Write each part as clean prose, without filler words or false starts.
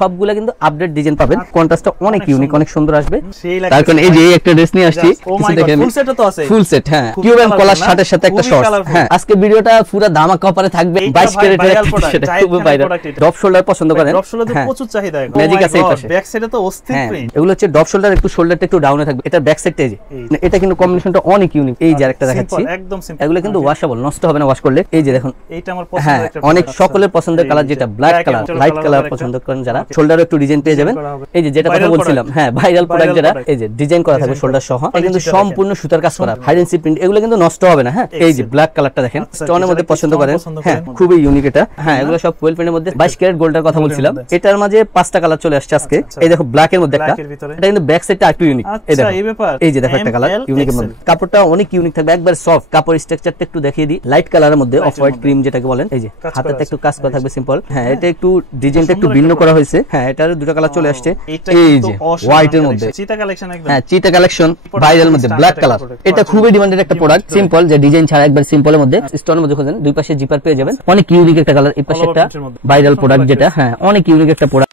সবগুলা কিন্তু update design পাবেন। কন্ট্রাস্টটা অনেক ইউনিক, অনেক সুন্দর আসবে। তার কারণে এই যে একটা ড্রেস নিয়ে আসছি, কিছু দেখেন ফুল সেটও তো আছে, ফুল সেট। হ্যাঁ, কিউবেন কলার শার্টের সাথে একটা শর্টস। হ্যাঁ, আজকে ভিডিওটা পুরো ধামাকা অফারে থাকবে। 22 ক্যারেটের সেটা খুব ভাইরাল। ড্রপ শোল্ডার পছন্দ করেন? ড্রপ শোল্ডার তো প্রচুর চাহিদা এখন। ম্যাজিক আছে এই পাশে, ব্যাক সাইডে তো অস্থির প্রিন্ট। এগুলো হচ্ছে ড্রপ শোল্ডার, একটু শোল্ডারটা একটু ডাউনে থাকবে। এটা ব্যাক সাইডটা এই যে, এটা কিন্তু কম্বিনেশনটা অনেক ইউনিক। এই যে আরেকটা দেখাচ্ছি, একদম সিম্পল। এগুলো কিন্তু ওয়াশেবল, নষ্ট হবে না ওয়াশ করলে। এই যে দেখুন, এইটা আমার পছন্দের একটা, অনেক সকলের পছন্দের কালার, যেটা ব্ল্যাক কালার, লাইট কালার পছন্দ করেন যারা, শোল্ডারও একটু ডিজাইন পেয়ে যাবেন। এই যে যেটা কথা বলছিলাম, হ্যাঁ ভাইরাল প্রোডাক্ট যেটা, এই যে ডিজাইন করা থাকবে শোল্ডার সহ, এটা কিন্তু সম্পূর্ণ সুতার কাজ করা, হাইডেন্সি প্রিন্ট। এগুলো কিন্তু নষ্ট হবে না। হ্যাঁ, এই যে ব্ল্যাক কালারটা দেখেন, স্টোনের মধ্যে পছন্দ করেন। হ্যাঁ, খুবই ইউনিক এটা। হ্যাঁ, এগুলো সব ফুয়েল প্রিন্টের মধ্যে 22 ক্যারেট গোল্ডের কথা বলছিলাম। এটার মাঝে 5টা কালার চলে আসছে আজকে। এই দেখো ব্ল্যাক এর মধ্যে একটা, এটা কিন্তু ব্যাক সাইডটা একটু ইউনিক। এই দেখো, এই যে দেখো একটা কালার ইউনিক এর মধ্যে, কাপড়টা অনেক ইউনিক থাকবে, একবার সফট। কাপড় স্ট্রাকচারটা একটু দেখিয়ে দিই, লাইট কালারের মধ্যে অফ হোয়াইট ক্রিম যেটাকে বলেন। এই যে হাতেতে একটু কাজ করা থাকবে সিম্পল। হ্যাঁ, এটা একটু ডিজাইনটা একটু ভিন্ন করা হয়েছে। হ্যাঁ, এটার দুটো কালার চলে আসছে। এই যে হোয়াইট এর মধ্যে চিতা কালেকশন, একদম হ্যাঁ চিতা কালেকশন ভাইরাল মধ্যে ব্ল্যাক কালার। এটা খুবই ডিমান্ডেড একটা প্রোডাক্ট, সিম্পল, যে ডিজাইন ছাড়া একবার সিম্পলের মধ্যে, স্টোনের মধ্যে খোঁজেন, দুই পাশে জিপার পেয়ে যাবেন। অনেক ইউনিক একটা কালার। এই পাশে একটা ভাইরাল প্রোডাক্ট যেটা, হ্যাঁ অনেক ইউনিক একটা প্রোডাক্ট।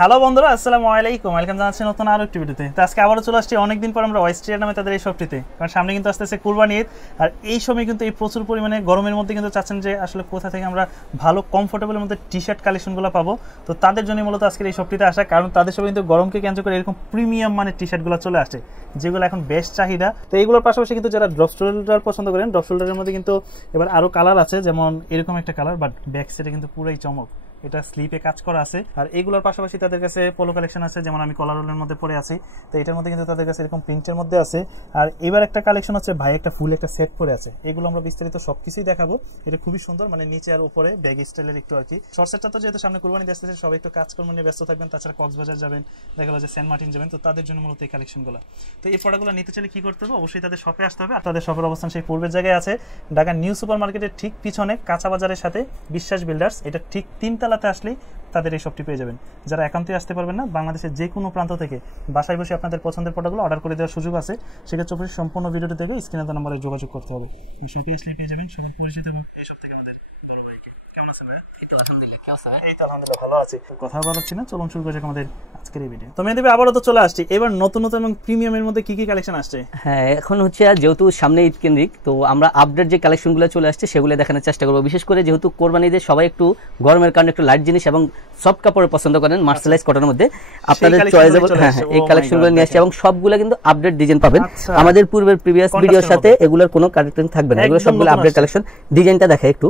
হ্যালো বন্ধুরা, আসসালামু আলাইকুম, ওয়েলকাম জানাচ্ছি নতুন আরো একটি ভিডিওতে। তো আজকে আবারও চলে আসছি অনেকদিন পর আমরা ওয়েস্ট্রিয়া নামে তাদের এই শপটিতে, কারণ সামনে কিন্তু আসতেছে কুরবানি ঈদ। আর এই সময় কিন্তু এই প্রচুর পরিমাণে গরমের মধ্যে কিন্তু চাচ্ছেন যে আসলে কোথা থেকে আমরা ভালো কমফোর্টেবলের মধ্যে টি শার্ট কালেকশনগুলো পাবো। তো তাদের জন্য মূলত আজকের এই শপটিতে আসা, কারণ তাদের সবাই কিন্তু গরমকে কেন্দ্র করে এরকম প্রিমিয়াম মানে টি শার্টগুলো চলে আসছে, যেগুলো এখন বেশ চাহিদা। তো এইগুলোর পাশাপাশি কিন্তু যারা ড্রপ শোল্ডার পছন্দ করেন, ড্রপ শোল্ডারের মধ্যে কিন্তু এবার আরও কালার আছে, যেমন এরকম একটা কালার, বাট ব্যাক সাইডে কিন্তু পুরাই চমক, এটা স্লিপে কাজ করা আছে। আর এগুলোর পাশাপাশি তাদের কাছে পোলো কালেকশন আছে, যেমন আমি কলার রোলের মধ্যে পরে আছি। তো এটার মধ্যে কিন্তু তাদের কাছে এরকম প্রিন্টের মধ্যে আছে। আর এবার একটা কালেকশন হচ্ছে, ভাই একটা ফুল একটা সেট পরে আছে। এগুলো আমরা বিস্তারিত সবকিছুই দেখাবো। এটা খুবই সুন্দর, মানে নিচে আর উপরে ব্যাগি স্টাইলের একটু আর কি। শর্ট সেটটা তো যেহেতু সামনে কুরবানি আসতেছে, সবাই একটু কাজকর্ম নিয়ে ব্যস্ত থাকবেন। তাছাড়া কক্সবাজার যাবেন, দেখা গেল যে সেন্ট মার্টিন যাবেন, তো তাদের জন্য মূলত এই কালেকশনগুলো। তো এই প্রোডাক্টগুলো নিতে চাইলে কি করতে হবে, অবশ্যই তাদের শপে আসতে হবে। আর তাদের শপের অবস্থান সেই পূর্বের জায়গায় আছে, ঢাকা নিউ সুপার মার্কেটের ঠিক পিছনে কাঁচা বাজারের সাথে বিশ্বাস বিল্ডার্স, এটা ঠিক 3 তলাতে আসলেই তাদের এই শপটি পেয়ে যাবেন। যারা একান্তই আসতে পারবেন না, বাংলাদেশের যে কোনো প্রান্ত থেকে বাসায় বসে আপনাদের পছন্দের প্রোডাক্টগুলো অর্ডার করে দেওয়ার সুযোগ আছে। সেক্ষেত্রে অবশ্যই সম্পূর্ণ ভিডিওটি থেকে স্ক্রিনে দেওয়া নম্বরে যোগাযোগ করতে হবে। আর শপে আসলেই পেয়ে যাবেন সবার পরিচিত মুখ এই সব থেকে আমাদের বড় ভাইকে। কেমন আছেন ভাই? এই তো আলহামদুলিল্লাহ। কি অবস্থা ভাই? এই তো আলহামদুলিল্লাহ ভালো আছি। কথা বলাচ্ছি না, চলুন শুরু করি আমাদের আজকের এই ভিডিও। তো মেয়েদেবী আবারও তো চলে আসছি, এবার নতুন নতুন এবং প্রিমিয়ামের মধ্যে কি কি কালেকশন আসছে? হ্যাঁ, এখন হচ্ছে যেহেতু সামনে ঈদ কেন্দ্রিক, তো আমরা আপডেট যে কালেকশনগুলো চলে আসছে সেগুলো দেখানোর চেষ্টা করবো। বিশেষ করে যেহেতু কোরবানি ঈদে সবাই একটু গরমের কারণে একটু লাইট জিনিস এবং সফট কাপড় পছন্দ করেন, মার্শালাইজ কটনের মধ্যে আপনাদের চয়েসেবল এই কালেকশনগুলো নিয়ে আসছে, এবং সবগুলো কিন্তু আপডেট ডিজাইন পাবেন। আমাদের পূর্বের প্রিভিয়াস ভিডিওর সাথে এগুলোর কোনো কানেকশন থাকবে না, এগুলো সবগুলো আপডেট কালেকশন। ডিজাইনটা দেখে একটু,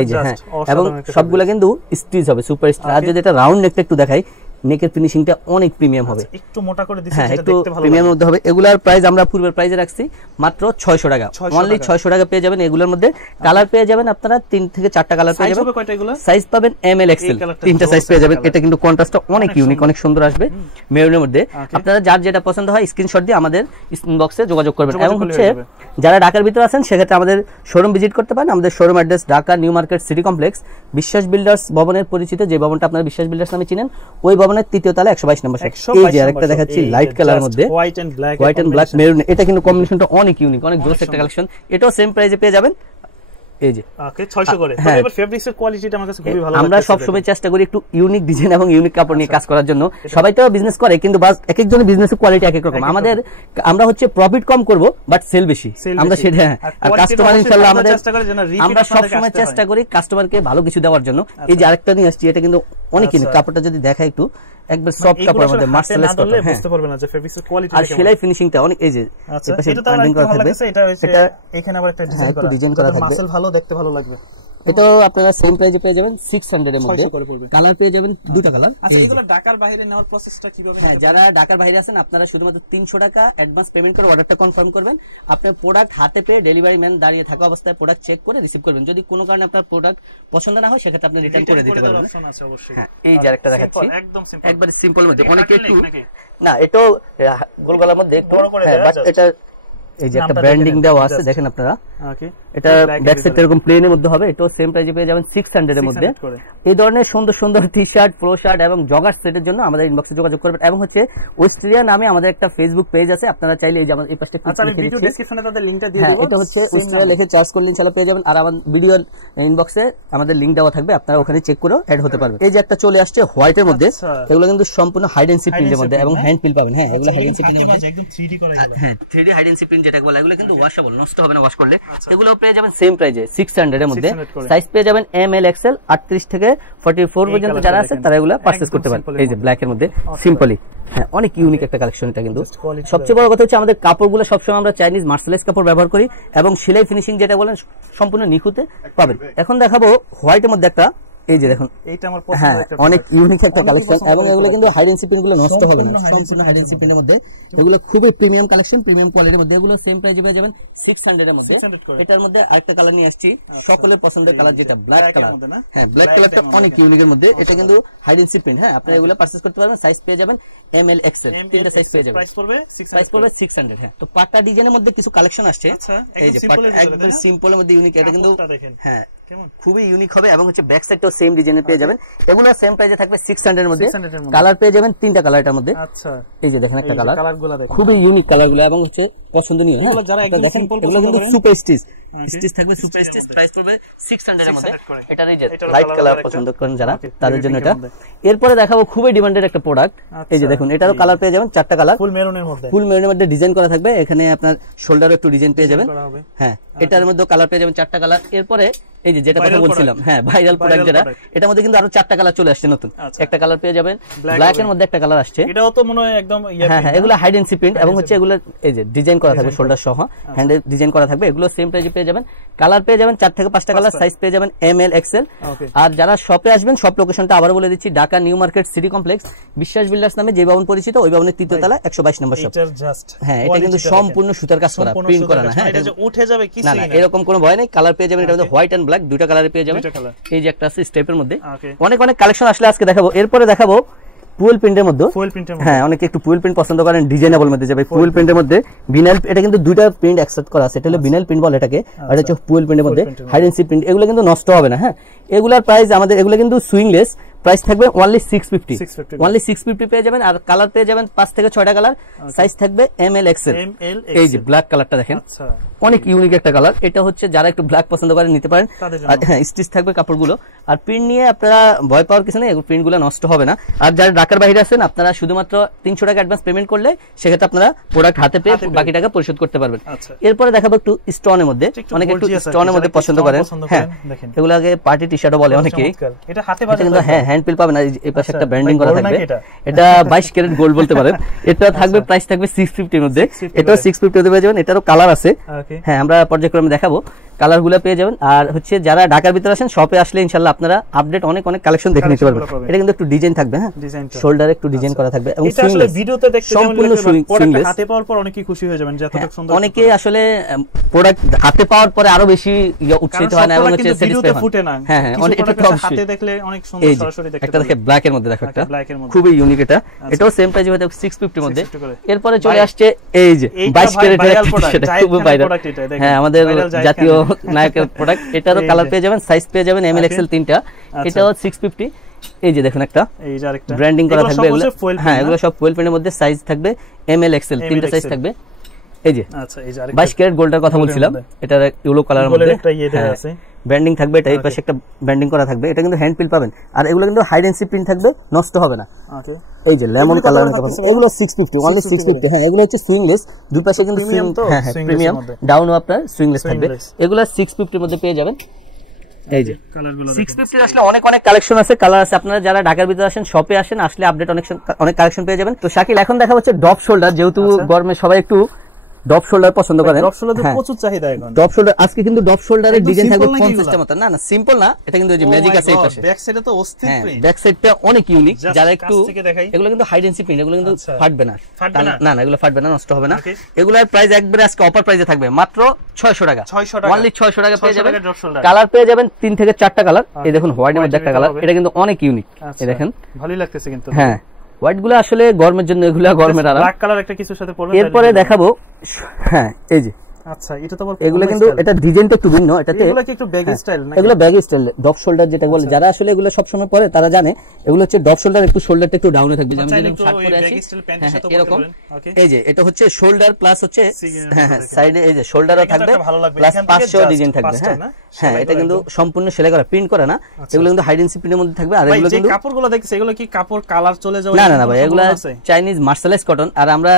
এই যে হ্যাঁ, এবং সবগুলো কিন্তু স্টিচ হবে, সুপার স্টিচ। আর যদি এটা রাউন্ড নেকটা একটু দেখাই, নেকের ফিনিশিংটা অনেক প্রিমিয়াম হবে, একটু মোটা করে দিছি, যেটা দেখতে ভালো প্রিমিয়ামের মধ্যে হবে। এগুলার প্রাইস আমরা পূর্বের প্রাইসে রাখছি মাত্র 600 টাকা, অনলি 600 টাকা পেয়ে যাবেন। এগুলোর মধ্যে কালার পেয়ে যাবেন আপনারা 3 থেকে 4টা কালার পেয়ে যাবেন। সাইজ পাবেন এম এল এক্সেল, 3টা সাইজ পেয়ে যাবেন। এটা কিন্তু কন্ট্রাস্টটা অনেক ইউনিক, অনেক সুন্দর আসবে মেরুনের মধ্যে। আপনারা যার যেটা পছন্দ হয় স্ক্রিনশট দিয়ে আমাদের ইনবক্সে যোগাযোগ করবেন। এবং হচ্ছে যারা ঢাকার ভিতরে আছেন সেক্ষেত্রে আমাদের শোরুম ভিজিট করতে পারেন। আমাদের showroom address Dhaka new market city complex, বিশ্বাস বিল্ডার্স ভবনের পরিচিত যে ভবনটা আপনারা বিশ্বাস বিল্ডার্স নামে চিনেন, ওই ভবনের 3য় তলায় 122 নম্বর। এই যে আরেকটা দেখাচ্ছি লাইট কালারের মধ্যে, হোয়াইট এন্ড ব্ল্যাক মেরুন। এটা কিন্তু কম্বিনেশনটা অনেক ইউনিক, অনেক জোস একটা কালেকশন। এটাও সেম প্রাইসে পেয়ে যাবেন। এই যে ওকে 600 করে। তো এবার ফেব্রিক্সের কোয়ালিটিটা আমার কাছে খুবই ভালো লাগে। আমরা সব সময় চেষ্টা করি একটু ইউনিক ডিজাইন এবং ইউনিক কাপড় নিয়ে কাজ করার জন্য। সবাই তো বিজনেস করে, কিন্তু এক একজনের বিজনেসের কোয়ালিটি এক এক রকম। আমরা হচ্ছে প্রফিট কম করব বাট সেল বেশি, আমরা সেটা। আর কাস্টমার ইনশাআল্লাহ আমাদের আমরা সব সময় চেষ্টা করি কাস্টমারকে ভালো কিছু দেওয়ার জন্য। এই যে আরেকটা নিয়ে আসছি, এটা কিন্তু অনেক ইউনিক। কাপড়টা যদি দেখা একটু, একবার সফট কাপড়ের মধ্যে মার্শালাইজ করা, বুঝতে পারবে না যে ফেব্রিক্সের কোয়ালিটি আর সেলাই ফিনিশিংটা অনেক। এই যে এটা তো অনেক ভালো লাগছে। এটা এখানে আবার একটা ডিজাইন করা থাকবে, মাসেল ভালো দেখতে ভালো লাগবে। এটাও আপনারা সেম প্রাইসে পেয়ে যাবেন 600 এর মধ্যে। কালার পেয়ে যাবেন দুটো কালার। আচ্ছা, এগুলো ঢাকার বাইরে নেওয়ার প্রসেসটা কিভাবে? হ্যাঁ, যারা ঢাকার বাইরে আছেন আপনারা শুধুমাত্র 300 টাকা অ্যাডভান্স পেমেন্ট করে অর্ডারটা কনফার্ম করবেন। আপনার প্রোডাক্ট হাতে পেয়ে ডেলিভারি ম্যান দাঁড়িয়ে থাকা অবস্থায় প্রোডাক্ট চেক করে রিসিভ করবেন। যদি কোনো কারণে আপনার প্রোডাক্ট পছন্দ না হয় সেক্ষেত্রে আপনি রিটার্ন করে দিতে পারবেন। অপশন আছে অবশ্যই। হ্যাঁ, এই যে আরেকটা দেখাচ্ছি, একদম সিম্পল, একবার সিম্পল মধ্যে। অনেকে একটু না, এটাও গোল গলার মধ্যে একটু, হ্যাঁ, বাট এটা এই যে একটা ব্র্যান্ডিং দেওয়া আছে দেখেন আপনারা। ওকে, এটা ব্যাক সাইডটা এরকম প্লেনের মধ্যে হবে, এটাও সেম প্রাইসে পেয়ে যাবেন 600 এর মধ্যে। এই ধরনের সুন্দর সুন্দর টি-শার্ট, পোলো শার্ট এবং জগার সেটের জন্য আমাদের ইনবক্সে যোগাযোগ করবেন। এবং হচ্ছে ওয়েস্ট্রিয়া নামে আমাদের একটা ফেসবুক পেজ আছে, আপনারা চাইলে এই যে আমাদের এই পাশে ক্লিক করে ভিডিও ডেসক্রিপশনে তাদের লিংকটা দিয়ে দেব। এটা হচ্ছে ওয়েস্ট্রিয়া লিখে সার্চ করলে ইনশাআল্লাহ পেয়ে যাবেন। আর আমাদের ভিডিও ইনবক্সে আমাদের লিংক দেওয়া থাকবে, আপনারা ওখানে চেক করে অ্যাড হতে পারবেন। এই যে একটা চলে আসছে হোয়াইটের মধ্যে, এগুলো কিন্তু সম্পূর্ণ হাইড এন্ড সিক প্রিন্টের মধ্যে এবং হ্যান্ড পিল পাবেন। হ্যাঁ, এগুলো হাইড এন্ড সিক প্রিন্টের মধ্যে একদম 3D করা এগুলো। হ্যাঁ, 3D hide and sick print যেটা বলে, এগুলো কিন্তু ওয়াশেবল, নষ্ট হবে না ওয়াশ করলে। এগুলো পেয়ে যাবেন সেম প্রাইসে 600 এর মধ্যে। সাইজ পেয়ে যাবেন ML XL 38 থেকে 44 পর্যন্ত যারা আছে তারা এগুলো পারচেজ করতে পারেন। এই যে ব্ল্যাক এর মধ্যে সিম্পলি, হ্যাঁ অনেক ইউনিক একটা কালেকশন এটা। কিন্তু সবচেয়ে বড় কথা হচ্ছে আমাদের কাপড়গুলো সবসময় আমরা চাইনিজ মার্শালাইজ কাপড় ব্যবহার করি এবং সেলাই ফিনিশিং যেটা বলেন সম্পূর্ণ নিখুঁতে পাবেন। এখন দেখাবো হোয়াইটের মধ্যে একটা, এই যে দেখুন এইটা আমার পছন্দের একটা অনেক ইউনিক একটা কালেকশন এবং এগুলো কিন্তু হাইড এন্ড সিক প্রিন্ট গুলো নষ্ট হবে না, সম্পূর্ণ হাইড এন্ড সিক প্রিন্টের মধ্যে। এগুলো খুবই প্রিমিয়াম কালেকশন, প্রিমিয়াম কোয়ালিটির মধ্যে। এগুলো সেম প্রাইসে পেয়ে যাবেন 600 এর মধ্যে। এটার মধ্যে আরেকটা কালার নিয়ে আসছি, সকলের পছন্দের কালার যেটা ব্ল্যাক কালার। হ্যাঁ, ব্ল্যাক কালারটা অনেক ইউনিক এর মধ্যে। এটা কিন্তু হাইড এন্ড সিক প্রিন্ট। হ্যাঁ, আপনারা এগুলো পারচেজ করতে পারবেন। সাইজ পেয়ে যাবেন ML XL, তিনটা সাইজ পেয়ে যাবেন। প্রাইস পড়বে 600। হ্যাঁ, তো পাটা ডিজাইনের মধ্যে কিছু কালেকশন আসছে। এই যে পাটা একদম সিম্পলের মধ্যে ইউনিক, এটা কিন্তু হ্যাঁ খুবই ইউনিক হবে এবং হচ্ছে ব্যাক সাইডটাও সেম ডিজাইনের পেয়ে যাবেন। এগুলো সেম প্রাইসে থাকবে 600 এর মধ্যে। কালার পেয়ে যাবেন তিনটা কালার এটার মধ্যে। আচ্ছা, এই যে দেখেন একটা কালার, খুবই ইউনিক কালারগুলো এবং হচ্ছে পছন্দনীয়। হ্যাঁ, দেখেন এগুলো কিন্তু সুপার স্টিচ স্টিচ থাকবে, সুপার স্টিচ। প্রাইস পড়বে 600 এর মধ্যে। এটার এই যে লাইট কালার পছন্দ করেন যারা, তাদের জন্য এটা। এরপরে দেখাবো খুবই ডিমান্ডেড একটা প্রোডাক্ট। এই যে দেখুন এটারও কালার পেয়ে যাবেন চারটা কালার, ফুল মেরুনের মধ্যে ডিজাইন করা থাকবে। এখানে আপনার শোল্ডারও একটু ডিজাইন পেয়ে যাবেন। হ্যাঁ, এটার মধ্যে কালার পেয়ে যাবেন চারটা কালার। এরপরে এই যে যেটা কথা বলছিলাম, হ্যাঁ ভাইরাল প্রোডাক্ট যেটা, এটার মধ্যে কিন্তু আরো চারটা কালার চলে আসছে নতুন। একটা কালার পেয়ে যাবেন ব্ল্যাক এর মধ্যে, একটা কালার আসছে, এটাও তো মনে হয় একদম হ্যাঁ হ্যাঁ, এগুলো হাইড এন্ড সিক প্রিন্ট এবং হচ্ছে এগুলো এই যে ডিজাইন করা থাকবে, শোল্ডার সহ হ্যান্ডে ডিজাইন করা থাকবে। এগুলো সেম প্রাইসে পেয়ে যাবেন। কালার পেয়ে যাবেন 4 থেকে 5টা কালার। সাইজ পেয়ে যাবেন ML XL। আর যারা শপে আসবেন, শপ লোকেশনটা আবার বলে দিচ্ছি, Dhaka new market city complex, বিশ্বাস বিল্ডার্স নামে যে ভবন পরিচিত, ওই ভবনের 3য় তলা 122 নম্বর শপ। হ্যাঁ, এটা কিন্তু সম্পূর্ণ সুতার কাজ করা, প্রিন্ট করা না। হ্যাঁ, এটা যে উঠে যাবে কিছু না, এরকম কোনো ভয় নেই। কালার পেয়ে যাবেন এটার মধ্যে হোয়াইট এন্ড ব্ল্যাক, দুইটা কালারে পেয়ে যাবেন। এই যে একটা আছে স্টেপের মধ্যে, অনেক অনেক কালেকশন আসলে আজকে দেখাবো। এরপরে দেখাবো ফুল প্রিন্টের মধ্যে। হ্যাঁ, অনেকে একটু ফুল প্রিন্ট পছন্দ করেন, ডিজাইনেবল মধ্যে যাবে। ফুল প্রিন্টের মধ্যে ভিনাইল, এটা কিন্তু দুইটা প্রিন্ট অ্যাকসেপ্ট করা আছে। এটা হলো ভিনাইল প্রিন্ট বলে এটাকে, আর এটা হচ্ছে ফুল প্রিন্টের মধ্যে হাইড এন্ড সিক প্রিন্ট। এগুলো কিন্তু নষ্ট হবে না। হ্যাঁ, এগুলার প্রাইস আমাদের, এগুলো কিন্তু সুইংলেস, প্রাইস থাকবে অনলি 650। অনলি 650 পেয়ে যাবেন। আর কালার পেয়ে যাবেন 5 থেকে 6টা কালার। সাইজ থাকবে ML XL। এই যে ব্ল্যাক কালারটা দেখেন, অনেক ইউনিক একটা কালার। এটা হচ্ছে যারা একটু ব্ল্যাক পছন্দ করেন নিতে পারেন। আর হ্যাঁ, স্টিচ থাকবে কাপড়গুলো। আর প্রিন্ট নিয়ে আপনারা ভয় পাওয়ার কিছু নেই, প্রিন্টগুলো নষ্ট হবে না। আর যারা ঢাকার বাইরে আছেন, আপনারা শুধুমাত্র 300 টাকা অ্যাডভান্স পেমেন্ট করলে সেক্ষেত্রে আপনারা প্রোডাক্ট হাতে পেয়ে বাকি টাকা পরিশোধ করতে পারবেন। এরপরে দেখাবো একটু স্টোনের মধ্যে, অনেকে একটু স্টোনের মধ্যে পছন্দ করেন। হ্যাঁ, এগুলোকে পার্টি টি-শার্টও বলে অনেকেই। এটা হাতে বাজে কিন্তু হ্যাঁ, হ্যান্ড পিল পাবেন। এই পাশে একটা ব্র্যান্ডিং করা থাকবে, এটা 22 ক্যারেট গোল্ড বলতে পারেন। এটা থাকবে, প্রাইস থাকবে 650 এর মধ্যে। এটাও 650 তে পেয়ে যাবেন। এটারও কালার আছে। হ্যাঁ, আমরা পর্যায়ক্রমে দেখাবো, কালারগুলো পেয়ে যাবেন। আর হচ্ছে যারা ঢাকার ভিতরে আসেন, শপে আসলে ইনশাআল্লাহ আপনারা আপডেট অনেক অনেক কালেকশন দেখে নিতে পারবেন। এটা কিন্তু একটু ডিজাইন থাকবে। হ্যাঁ, শোল্ডারে একটু ডিজাইন করা থাকবে এবং এটা আসলে ভিডিওতে দেখতে সম্পূর্ণ সুইংলেস। হাতে পাওয়ার পর অনেকেই খুশি হয়ে যাবেন যে এতটা সুন্দর। অনেকে আসলে প্রোডাক্ট হাতে পাওয়ার পরে আরো বেশি উৎসাহিত হয় না এবং হচ্ছে স্যাটিসফাই হয়। হ্যাঁ হ্যাঁ, এটা তো হাতে দেখলে অনেক সুন্দর সরাসরি দেখতে। একটা দেখে ব্ল্যাক এর মধ্যে দেখো, একটা খুবই ইউনিক। এটা এটাও সেম প্রাইসে হতে 650 এর মধ্যে। এরপরে চলে আসছে এই যে 22 ক্যারেটের সেটা খুব ভাইরাল। হ্যাঁ, আমাদের জাতীয় নায়কের প্রোডাক্ট। এটারও কালার পেয়ে যাবেন, সাইজ পেয়ে যাবেন ML XL 3টা। এটাও 650। এই যে দেখুন একটা ব্র্যান্ডিং করা থাকবে। হ্যাঁ, এগুলো সব ফুয়েল প্রিন্টের মধ্যে। সাইজ থাকবে ML XL, 3টা সাইজ থাকবে। এই যে 22 ক্যারেট গোল্ডের কথা বলছিলাম, এটা ইয়েলো কালারের মধ্যে ব্র্যান্ডিং থাকবে। এটা এই পাশে একটা ব্র্যান্ডিং করা থাকবে। এটা কিন্তু হ্যান্ড পিল পাবেন। আর এগুলো কিন্তু হাইড এন্ড সিক প্রিন্ট থাকবে, নষ্ট হবে না। ওকে, এই যে লেমন কালার, এগুলো 650, অনলি 650। হ্যাঁ, এগুলো হচ্ছে সুইংলেস, দুই পাশে কিন্তু প্রিমিয়াম, ডাউনও আপনার সুইংলেস থাকবে। এগুলো 650 এর মধ্যে পেয়ে যাবেন। এই যে কালারগুলো 650 আসলে অনেক অনেক কালেকশন আছে, কালার আছে। আপনারা যারা ঢাকার ভিতরে আসেন, শপে আসেন, আসলে আপডেট অনেক কালেকশন পেয়ে যাবেন। তো শাকিল, এখন দেখা হচ্ছে ডপ শোল্ডার। যেহেতু গরমে সবাই একটু ডপ শোল্ডার পছন্দ করেন। ডপ শোল্ডারে প্রচুর চাহিদা এখন। ডপ শোল্ডার আজকে কিন্তু ডপ শোল্ডারের ডিজাইন থাকবে 50টা মত। না না, সিম্পল না, এটা কিন্তু এই যে ম্যাজিক আছে এই পাশে। ব্যাক সাইডে তো অস্থির প্রিন্ট, ব্যাক সাইডটা অনেক ইউনিক। যারা একটু এগুলো কিন্তু হাইড এন্ড সিক প্রিন্ট, এগুলো কিন্তু ফাটবে না। না না, এগুলো ফাটবে না, নষ্ট হবে না। এগুলোর প্রাইস একবারে আজকে অফার প্রাইসে থাকবে মাত্র 600 টাকা। অনলি 600 টাকা পেয়ে যাবেন। কালার পেয়ে যাবেন 3 থেকে 4টা কালার। এই দেখুন হোয়াইটের মধ্যে একটা কালার, এটা কিন্তু অনেক ইউনিক। এই দেখেন, ভালোই লাগতেছে কিন্তু। হ্যাঁ, হোয়াইট গুলো আসলে গরমের জন্য, এগুলা গরমের আরাম। ব্ল্যাক কালার একটা কিছুর সাথে পরবেন। এরপরে দেখাবো হ্যাঁ এই যে আচ্ছা এটা তো এগুলো কিন্তু এটা ডিজাইনটা একটু ভিন্ন, এটাতে এগুলো কি একটু ব্যাগি স্টাইল নাকি? এগুলো ব্যাগি স্টাইল, ডপ শোল্ডার যেটা বলে, যারা আসলে এগুলো সব সময় পরে তারা জানে এগুলো হচ্ছে ডপ শোল্ডার, একটু শোল্ডারটা একটু ডাউনে থাকবে, যেমন শার্ট পরে আছি এরকম। এই যে এটা হচ্ছে শোল্ডার প্লাস হচ্ছে হ্যাঁ সাইডে এই যে শোল্ডারও থাকবে প্লাস 500 ডিজাইন থাকবে। হ্যাঁ এটা কিন্তু সম্পূর্ণ সেলাই করা, প্রিন্ট করা না, এগুলো কিন্তু হাইড এন্ড সিক প্রিন্টের মধ্যে থাকবে। আর এগুলো কিন্তু কাপড়গুলো দেখতেছি এগুলো কি কাপড় কালার চলে যাবে? না ভাই, এগুলো চাইনিজ মার্শালাইজ কটন। আর আমরা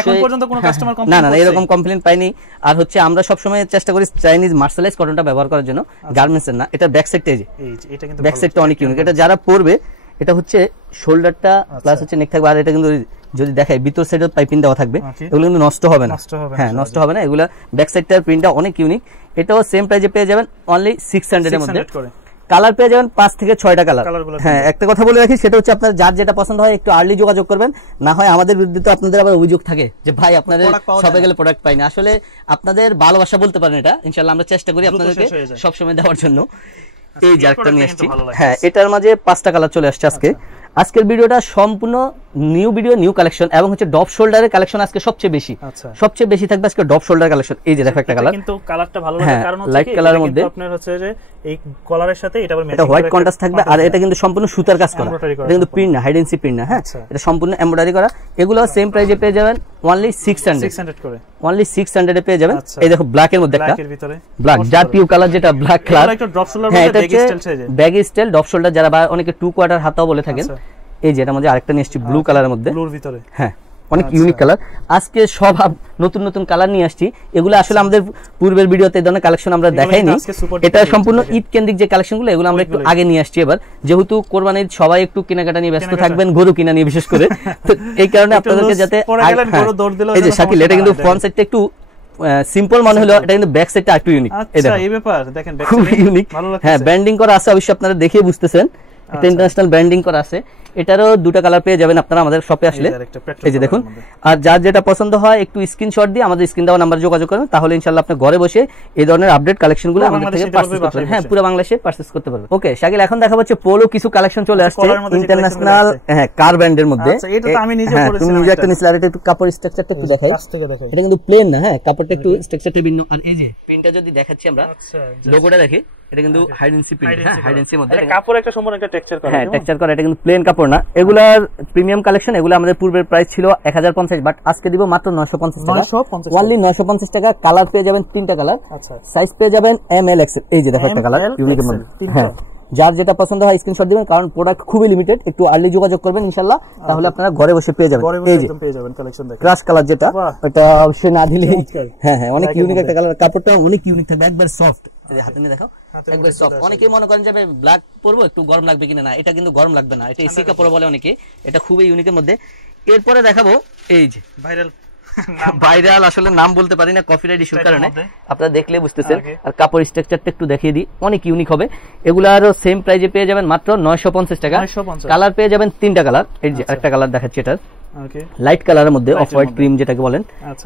এখন পর্যন্ত কোনো কাস্টমার কমপ্লেইন না এরকম কমপ্লেইন পাইনি। আর হচ্ছে আমরা সব সময় চেষ্টা করি চাইনিজ মার্শালাইজ কটনটা ব্যবহার করার জন্য, গার্মেন্টস এর না। এটা ব্যাক সাইডটা এই যে এটা কিন্তু ব্যাক সাইডটা অনেক ইউনিক, এটা যারা পরবে এটা হচ্ছে শোল্ডারটা প্লাস হচ্ছে নেক থাকবে। আর এটা কিন্তু যদি দেখাই ভিতর সাইডে পাইপিং দেওয়া থাকবে, এগুলো কিন্তু নষ্ট হবে না। হ্যাঁ নষ্ট হবে না, এগুলা ব্যাক সাইডটার প্রিন্টটা অনেক ইউনিক। এটাও সেম প্রাইসে পেয়ে যাবেন অনলি 600 এর মধ্যে। কালার পেয়ে যাবেন 5 থেকে 6টা কালার। হ্যাঁ একটা কথা বলে রাখি, সেটা হচ্ছে আপনার যার যেটা পছন্দ হয় একটু আর্লি যোগাযোগ করবেন, না হয় আমাদের বিরুদ্ধে তো আপনাদের আবার অভিযোগ থাকে যে ভাই আপনাদের সবাই গেলে প্রোডাক্ট পাই না। আসলে আপনাদের ভালোবাসা বলতে পারেন এটা, ইনশাআল্লাহ আমরা চেষ্টা করি আপনাদেরকে সব সময় দেওয়ার জন্য। এই যে একটা নিয়ে আসছি, হ্যাঁ এটার মাঝে 5টা কালার চলে আসছে আজকে। আজকের ভিডিওটা সম্পূর্ণ নিউ ভিডিও, নিউ কালেকশন, এবং হচ্ছে ডপ শোল্ডারের কালেকশন আজকে সবচেয়ে বেশি থাকবে আজকে ডপ শোল্ডার কালেকশন। এই যে দেখো একটা কালার, কিন্তু কালারটা ভালো লাগে, কারণ হচ্ছে লাইট কালারের মধ্যে আপনার হচ্ছে যে এই কলারের সাথে এটা ম্যাচিং, এটা হোয়াইট কন্ট্রাস্ট থাকবে। আর এটা কিন্তু সম্পূর্ণ সুতার কাজ করা, এটা কিন্তু প্রিন্ট না, হাইড এন্ড সিক প্রিন্ট না। হ্যাঁ এটা সম্পূর্ণ এমব্রয়ডারি করা। এগুলো সেম প্রাইসে পেয়ে যাবেন অনলি 600 করে, অনলি 600 এ পেয়ে যাবেন। এই দেখো ব্ল্যাক এর মধ্যে একটা ব্ল্যাক জাতীয় কালার, যেটা ব্ল্যাক কালার। হ্যাঁ এটা ব্যাগি স্টাইল ডপ শোল্ডার, যারা বা অনেকে 2 কোয়ার্টার হাতাও বলে থাকেন। এই যে এটার মধ্যে আরেকটা নিয়ে আসছি ব্লু কালারের মধ্যে, ব্লুর ভিতরে। হ্যাঁ অনেক ইউনিক কালার। আজকে সব নতুন কালার নিয়ে আসছি। এগুলো আসলে আমাদের পূর্বের ভিডিওতে এই ধরনের কালেকশন আমরা দেখাইনি। এটা সম্পূর্ণ ঈদ কেন্দ্রিক যে কালেকশনগুলো, এগুলো আমরা একটু আগে নিয়ে আসছি এবার, যেহেতু কোরবানির সবাই একটু কেনাকাটা নিয়ে ব্যস্ত থাকবেন, গরু কিনা নিয়ে বিশেষ করে, তো এই কারণে আপনাদেরকে যাতে এই যে শাকিল, এটা কিন্তু ফ্রন্ট সাইডটা একটু সিম্পল মনে হলো, এটা কিন্তু ব্যাক সাইডটা একটু ইউনিক। এই ব্যাপার দেখেন খুব ইউনিক। হ্যাঁ ব্র্যান্ডিং করা আছে, অবশ্যই আপনারা দেখে বুঝতেছেন, একটা ইন্টারন্যাশনাল ব্র্যান্ডিং করা আছে। এটারও 2টা কালার পেয়ে যাবেন আপনারা আমাদের শপে আসলে। এই যে দেখুন, আর যার যেটা পছন্দ হয় একটু স্ক্রিনশট দিয়ে আমাদের স্ক্রিন দেওয়া নাম্বারে যোগাযোগ করুন, তাহলে ইনশাআল্লাহ আপনি ঘরে বসে এই ধরনের আপডেট কালেকশনগুলো আমাদের থেকে পারচেজ করতে পারবেন। হ্যাঁ পুরো বাংলাদেশে পারচেজ করতে পারবেন। ওকে শাকিল, এখন দেখা হচ্ছে পোলো কিছু কালেকশন চলে আসছে ইন্টারন্যাশনাল, হ্যাঁ কার ব্র্যান্ডের মধ্যে। এটা তো আমি নিজে পরেছি, তুমি নিজে একটা নিছলা। এটা একটু কাপড় স্ট্রাকচারটা একটু দেখাই, কাছ থেকে দেখাই। এটা কিন্তু প্লেন না, হ্যাঁ কাপড়টা একটু স্ট্রাকচারটা ভিন্ন। আর এই যে প্রিন্টটা যদি দেখাচ্ছি আমরা, লোগোটা দেখি, এটা কিন্তু হাইড এন্ড সিক প্রিন্ট। হ্যাঁ হাইড এন্ড সিক মধ্যে কাপড় একটা সম্পূর্ণ একটা টেক্সচার করা। হ্যাঁ টেক্সচার করা, এটা কিন্তু প্লেন কাপড় না। এগুলার প্রিমিয়াম কালেকশন, এগুলো আমাদের পূর্বের প্রাইস ছিল 1050, বাট আজকে দিব মাত্র 950 টাকা, অনলি 950 টাকা। কালার পেয়ে যাবেন 3টা কালার, সাইজ পেয়ে যাবেন এম এল এক্সেল। এই যে দেখো একটা কালার ইউনিক এর মধ্যে। হ্যাঁ যার যেটা পছন্দ হয় স্ক্রিনশট দিবেন, কারণ প্রোডাক্ট খুবই লিমিটেড, একটু আর্লি যোগাযোগ করবেন ইনশাআল্লাহ, তাহলে আপনারা ঘরে বসে পেয়ে যাবেন। এই যে পেয়ে যাবেন কালেকশন দেখেন, ক্রাশ কালার যেটা, এটা অবশ্যই না দিলে। হ্যাঁ অনেক ইউনিক একটা কালার, কাপড়টা অনেক ইউনিক থাকবে, একবার সফট। এই যে হাতে নিয়ে দেখাও, একবার সফট। অনেকেই মনে করেন যে ব্ল্যাক পরবো একটু গরম লাগবে কিনা, না এটা কিন্তু গরম লাগবে না, এটা এসি কাপড় বলে অনেকে। এটা খুবই ইউনিকের মধ্যে। এরপরে দেখাবো এই যে ভাইরাল, আসলে নাম বলতে পারি না কপিরাইট ইস্যুর কারণে, আপনারা দেখলে বুঝতেছেন। আর কাপড় স্ট্রাকচারটা একটু দেখিয়ে দিই, অনেক ইউনিক হবে। এগুলারও সেম প্রাইসে পেয়ে যাবেন মাত্র 950 টাকা। কালার পেয়ে যাবেন 3টা কালার। এই যে একটা কালার দেখাচ্ছি, এটার লাইট কালারের মধ্যে অফ হোয়াইট ক্রিম যেটাকে বলেন।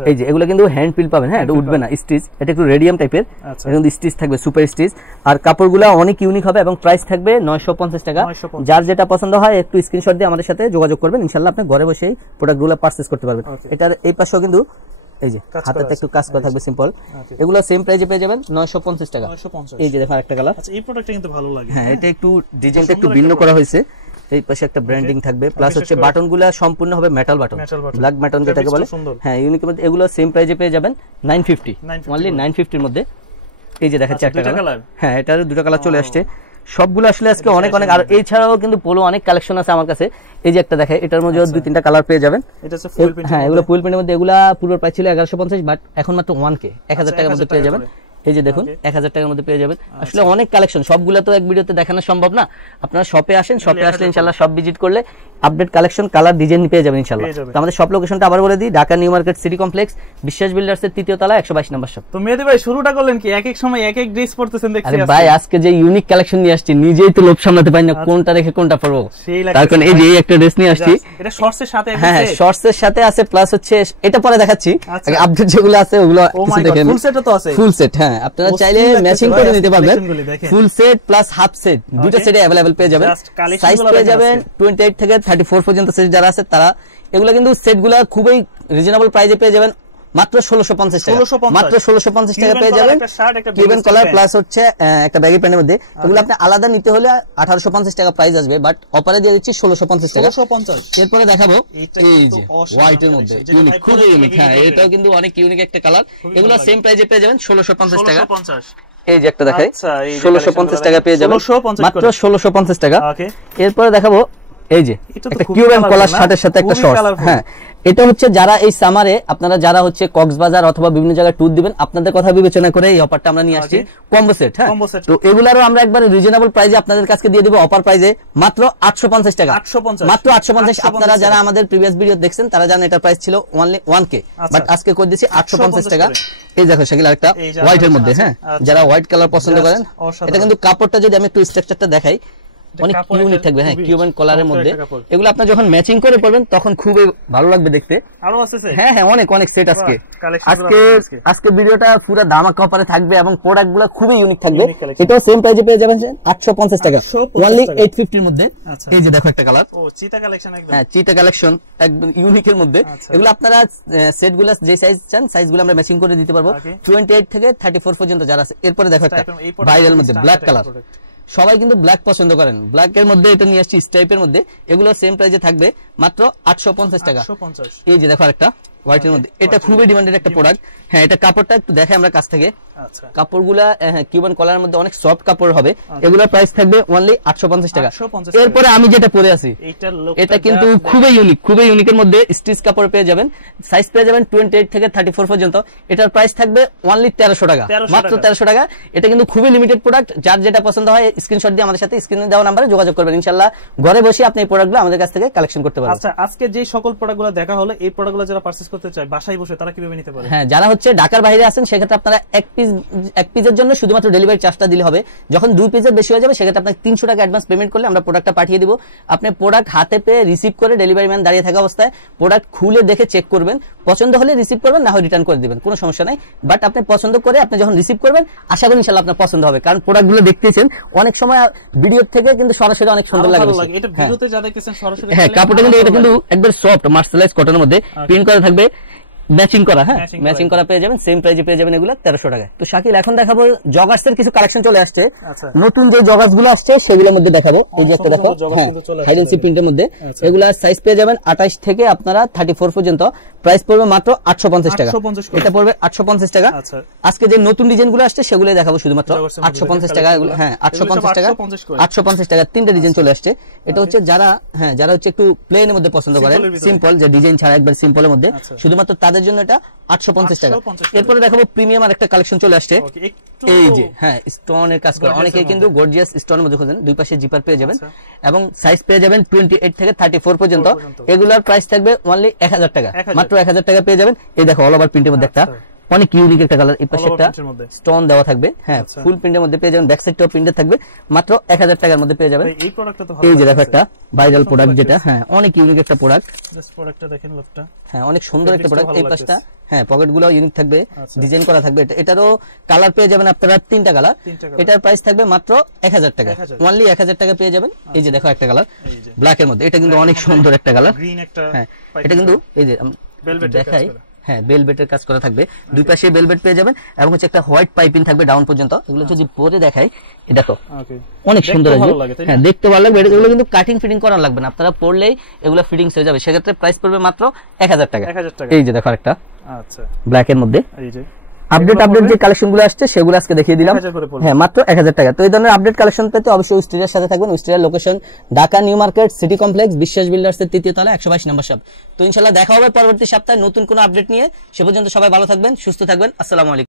এই যে এগুলো কিন্তু হ্যান্ড পিল পাবেন। হ্যাঁ এটা উঠবে না, স্টিচ, এটা একটু রেডিয়াম টাইপের, এটা কিন্তু স্টিচ থাকবে, সুপার স্টিচ। আর কাপড়গুলো অনেক ইউনিক হবে এবং প্রাইস থাকবে 950 টাকা। যার যেটা পছন্দ হয় একটু স্ক্রিনশট দিয়ে আমাদের সাথে যোগাযোগ করবেন, ইনশাআল্লাহ আপনি ঘরে বসেই প্রোডাক্টগুলো পারচেজ করতে পারবেন। এটার এই পাশেও কিন্তু এই যে হাতেতে একটু কাজ করা থাকবে সিম্পল। এগুলো সেম প্রাইসে পেয়ে যাবেন 950 টাকা। এই যে দেখো একটা কালার, আচ্ছা এই প্রোডাক্টটা কিন্তু ভালো লাগে। হ্যাঁ এটা একটু ডিজাইনটা একটু ভিন্ন করা হয়েছে। এই পাশে একটা ব্র্যান্ডিং থাকবে, প্লাস হচ্ছে বাটনগুলো সম্পূর্ণ হবে মেটাল বাটন, ব্ল্যাক বাটন যেটাকে বলে। হ্যাঁ ইউনিকের মধ্যে এগুলো সেম প্রাইসে পেয়ে যাবেন 950, অনলি 950 এর মধ্যে। এই যে দেখাচ্ছি একটা কালার, হ্যাঁ এটার 2টা কালার চলে আসছে। সবগুলো আসলে আজকে অনেক। আর এছাড়াও কিন্তু পোলো অনেক কালেকশন আছে আমার কাছে। এই যে একটা দেখে, এটার মধ্যে 2-3টা কালার পেয়ে যাবেন। হ্যাঁ এগুলো ফুল প্রিন্টের মধ্যে। এগুলা পূর্বের প্রাইস ছিল 1150, বাট এখন মাত্র 1K 1000 টাকার মধ্যে পেয়ে যাবেন। এই যে দেখুন 1000 টাকার মধ্যে পেয়ে যাবেন। আসলে অনেক কালেকশন, সবগুলো তো এক ভিডিওতে দেখানো সম্ভব না। আপনারা শপে আসেন, শপে আসলে ইনশাআল্লাহ সব ভিজিট করলে আপডেট কালেকশন, কালার, ডিজাইন পেয়ে যাবেন ইনশাআল্লাহ। তো আমাদের শপ লোকেশনটা আবার বলে দিই, Dhaka new market city complex, বিশ্বাস বিল্ডার্স এর 3য় তলা 122 নম্বর শপ। তো মেহেদী ভাই শুরুটা করলেন কি এক এক সময় এক এক ড্রেস পরতেছেন দেখছি। আরে ভাই আজকে যে ইউনিক কালেকশন নিয়ে আসছি, নিজেই তো লোভ সামলাতে পারি না কোনটা রেখে কোনটা পরবো। তার কারণে এই যে একটা ড্রেস নিয়ে আসছি, এটা শর্টস এর সাথে। হ্যাঁ শর্টস এর সাথে আছে, প্লাস হচ্ছে এটা পরে দেখাচ্ছি। আপডেট যেগুলো আছে ওগুলো কিছু দেখেন। ফুল সেটও তো আছে, ফুল সেট। হ্যাঁ আপনারা চাইলে ম্যাচিং করে নিতে পারবেন। Full set plus half set, দুটো সেটে अवेलेबल পেয়ে যাবেন। সাইজ পেয়ে যাবেন 28 থেকে 34 পর্যন্ত সাইজ যারা আছে তারা। এগুলো কিন্তু সেটগুলো খুবই রিজনেবল প্রাইসে পেয়ে যাবেন মাত্র 1650 টাকা, মাত্র 1650 টাকা পেয়ে যাবেন কিউবেন কলার প্লাস হচ্ছে একটা ব্যাগি প্যান্টের মধ্যে। এগুলো আপনি আলাদা নিতে হলে 1850 টাকা প্রাইস আসবে, বাট অফারে দিয়ে দিচ্ছি 1650 টাকা। এরপরে দেখাবো এই যে হোয়াইটের মধ্যে ইউনিক, খুবই ইউনিক। হ্যাঁ, এটাও কিন্তু অনেক ইউনিক একটা কালার। এগুলো সেম প্রাইসে পেয়ে যাবেন 1650 টাকা। এই যে একটা দেখাই 1650 টাকা পেয়ে যাবেন, মাত্র 1650 টাকা। এরপরে দেখাবো এই যে একটা কিউবেন কলার শার্টের সাথে একটা শর্টস। হ্যাঁ, এটা হচ্ছে যারা এই সামারে আপনারা যারা হচ্ছে কক্সবাজার অথবা বিভিন্ন জায়গায় ট্যুর দিবেন, আপনাদের কথা বিবেচনা করে এই অফারটা আমরা নিয়ে আসছি, কম্বো সেট। হ্যাঁ, তো এগুলারও আমরা একবার রিজনেবল প্রাইসে আপনাদের কাছে দিয়ে দিব, অফার প্রাইসে মাত্র 850 টাকা, মাত্র 850। আপনারা যারা আমাদের প্রিভিয়াস ভিডিও দেখছেন তারা জানেন এটার প্রাইস ছিল অনলি 1K, বাট আজকে করে দিয়েছি 850 টাকা। এই দেখো শাকিল আরেকটা হোয়াইটের মধ্যে। হ্যাঁ, যারা হোয়াইট কালার পছন্দ করেন, এটা কিন্তু কাপড়টা যদি আমি একটু স্ট্রাকচারটা দেখাই অনেক ইউনিক থাকবে। হ্যাঁ, কিউবেন কলারের মধ্যে এগুলো আপনি যখন ম্যাচিং করে পরবেন তখন খুবই ভালো লাগবে দেখতে। আরো আছে সেট? হ্যাঁ হ্যাঁ, অনেক অনেক সেট আজকে। আজকে ভিডিওটা পুরো ধামাকা অফারে থাকবে এবং প্রোডাক্টগুলো খুবই ইউনিক থাকবে। এটাও সেম প্রাইসে পেয়ে যাবেন 850 টাকা, অনলি 850 এর মধ্যে। এই যে দেখো একটা কালার, ও চিতা কালেকশন একদম। হ্যাঁ, চিতা কালেকশন একদম ইউনিকের মধ্যে। এগুলো আপনারা সেটগুলো যে সাইজ চান সাইজগুলো আমরা ম্যাচিং করে দিতে পারবো, 28 থেকে 34 পর্যন্ত যারা আছে। এরপরে দেখো একটা ভাইরাল মধ্যে ব্ল্যাক কালার, সবাই কিন্তু ব্ল্যাক পছন্দ করেন, ব্ল্যাক এর মধ্যে এটা নিয়ে আসছি স্ট্রাইপের মধ্যে। এগুলো সেম প্রাইসে থাকবে মাত্র 850 টাকা। এই যে দেখো একটা হোয়াইটের মধ্যে, এটা খুবই ডিমান্ডেড একটা প্রোডাক্ট। হ্যাঁ, এটা কাপড়টা একটু দেখাই আমরা কাছ থেকে। কাপড়গুলা কিউবান কলারের মধ্যে অনেক সফট কাপড় হবে। এগুলোর প্রাইস থাকবে অনলি 850 টাকা। এরপরে আমি যেটা পরে আছি এটা কিন্তু খুবই ইউনিক, খুবই ইউনিকের মধ্যে স্টিচ কাপড় পেয়ে যাবেন, সাইজ পেয়ে যাবেন 28 থেকে 34 পর্যন্ত। এটার প্রাইস থাকবে অনলি 1300 টাকা, মাত্র 1300 টাকা। এটা কিন্তু খুবই লিমিটেড প্রোডাক্ট, যার যেটা পছন্দ হয় স্ক্রিনশট দিয়ে আমাদের সাথে স্ক্রিনে দেওয়া নম্বরে যোগাযোগ করবেন। ইনশাআল্লাহ ঘরে বসে আপনি এই প্রোডাক্টগুলো আমাদের কাছ থেকে কালেকশন করতে পারবেন। আচ্ছা, আজকে যে সকল প্রোডাক্টগুলো দেখা হলো, এই প্রোডাক্টগুলো যারা পারচেজ করতে চায় বাসায় বসে তারা কিভাবে নিতে পারে? হ্যাঁ, যারা হচ্ছে ঢাকার বাইরে আছেন সেক্ষেত্রে আপনারা এক পিসের জন্য শুধুমাত্র ডেলিভারি চার্জটা দিলে হবে। যখন 2 পিসের বেশি হয়ে যাবে সেক্ষেত্রে আপনাকে 300 টাকা অ্যাডভান্স পেমেন্ট করলে আমরা প্রোডাক্টটা পাঠিয়ে দিব। আপনি প্রোডাক্ট হাতে পেয়ে রিসিভ করে ডেলিভারি ম্যান দাঁড়িয়ে থাকা অবস্থায় প্রোডাক্ট খুলে দেখে চেক করবেন, পছন্দ হলে রিসিভ করবেন, না হয় রিটার্ন করে দিবেন, কোনো সমস্যা নাই। বাট আপনি পছন্দ করে আপনি যখন রিসিভ করবেন আশা করি ইনশাআল্লাহ আপনার পছন্দ হবে, কারণ প্রোডাক্টগুলো দেখতেছেন অনেক সময় ভিডিও থেকে কিন্তু সরাসরি অনেক সুন্দর লাগে। এটা ভিডিওতে যা দেখতেছেন সরাসরি। হ্যাঁ, কাপড়টা কিন্তু এটা কিন্তু একবার সফট মার্সেলাইজ কটনের মধ্যে প্রিন্ট করা থাকবে, ম্যাচিং করা। হ্যাঁ, ম্যাচিং করা পেয়ে যাবেন, সেম প্রাইসে পেয়ে যাবেন এগুলো 1300 টাকা। তো শাকিল এখন দেখাবো জগার্স এর কিছু কালেকশন চলে আসছে, নতুন যে জগার্স গুলো আসছে সেগুলোর মধ্যে দেখাবো। এই যে একটা দেখো, হ্যাঁ, হাইড এন্ড সিক প্রিন্টের মধ্যে। এগুলা সাইজ পেয়ে যাবেন 28 থেকে আপনারা 34 পর্যন্ত। প্রাইস পড়বে মাত্র 850 টাকা, এটা পড়বে 850 টাকা। আজকে যে নতুন ডিজাইন গুলো আসছে সেগুলোই দেখাবো শুধুমাত্র 850 টাকা। এগুলো হ্যাঁ 850 টাকা, 850 টাকা তিনটা ডিজাইন চলে আসছে। এটা হচ্ছে যারা হ্যাঁ যারা হচ্ছে একটু প্লেনের মধ্যে পছন্দ করেন, সিম্পল যে ডিজাইন ছাড়া একবার সিম্পলের মধ্যে, শুধুমাত্র তাদের জন্য এটা 850 টাকা। এরপরে দেখাবো প্রিমিয়াম আর একটা কালেকশন চলে আসছে। এই যে হ্যাঁ, স্টোনের কাজ করা, অনেকে কিন্তু গর্জিয়াস স্টোনের মধ্যে খোঁজেন, দুই পাশে জিপার পেয়ে যাবেন এবং সাইজ পেয়ে যাবেন 28 থেকে 34 পর্যন্ত। এগুলার প্রাইস থাকবে অনলি 1000 টাকা, মাত্র 1000 টাকা পেয়ে যাবেন। এই দেখো অল ওভার প্রিন্টের মধ্যে একটা অনেক ইউনিক একটা কালার, এই পাশে একটা স্টোন দেওয়া থাকবে। হ্যাঁ, ফুল প্রিন্টের মধ্যে পেয়ে যাবেন, ব্যাক সাইডটাও প্রিন্টেড থাকবে, মাত্র 1000 টাকার মধ্যে পেয়ে যাবেন। এই প্রোডাক্টটা তো এই যে দেখো একটা ভাইরাল প্রোডাক্ট, যেটা হ্যাঁ অনেক ইউনিক একটা প্রোডাক্ট। জাস্ট প্রোডাক্টটা দেখেন, লুকটা হ্যাঁ অনেক সুন্দর একটা প্রোডাক্ট। এই পাশটা হ্যাঁ পকেটগুলো ইউনিক থাকবে, ডিজাইন করা থাকবে। এটারও কালার পেয়ে যাবেন আপনারা 3টা কালার। এটার প্রাইস থাকবে মাত্র 1000 টাকা, অনলি 1000 টাকা পেয়ে যাবেন। এই যে দেখো একটা কালার ব্ল্যাক এর মধ্যে, এটা কিন্তু অনেক সুন্দর একটা কালার। গ্রিন একটা, হ্যাঁ এটা কিন্তু এই যে দেখাই, হ্যাঁ বেলভেটের কাজ করা থাকবে, দুই পাশে বেলভেট পেয়ে যাবেন এবং হচ্ছে একটা হোয়াইট পাইপিং থাকবে ডাউন পর্যন্ত। এগুলো যদি পরে দেখাই, এই দেখো অনেক সুন্দর আসবে। হ্যাঁ, দেখতে ভালো লাগবে। এগুলো কিন্তু কাটিং ফিটিং করা লাগবে না, আপনারা পরলেই এগুলো ফিটিংস হয়ে যাবে। সেক্ষেত্রে প্রাইস পড়বে মাত্র 1000 টাকা। এই যে দেখো একটা আচ্ছা ব্ল্যাক এর মধ্যে, এই যে আপডেট যে কালেকশনগুলো আসছে সেগুলো আজকে দেখিয়ে দিলাম। হ্যাঁ, মাত্র 1000 টাকা। তো এই ধরনের আপডেট কালেকশন পেতে অবশ্যই উস্ট্রিয়ার সাথে থাকবেন। উস্ট্রিয়ার location Dhaka new market city complex, Biswas বিল্ডার্সের 3য় তলা 122 নম্বর শপ। তো ইনশাআল্লাহ দেখা হবে পরবর্তী সপ্তাহে নতুন কোনো আপডেট নিয়ে। সে পর্যন্ত সবাই ভালো থাকবেন, সুস্থ থাকবেন। আসসালামু আলাইকুম।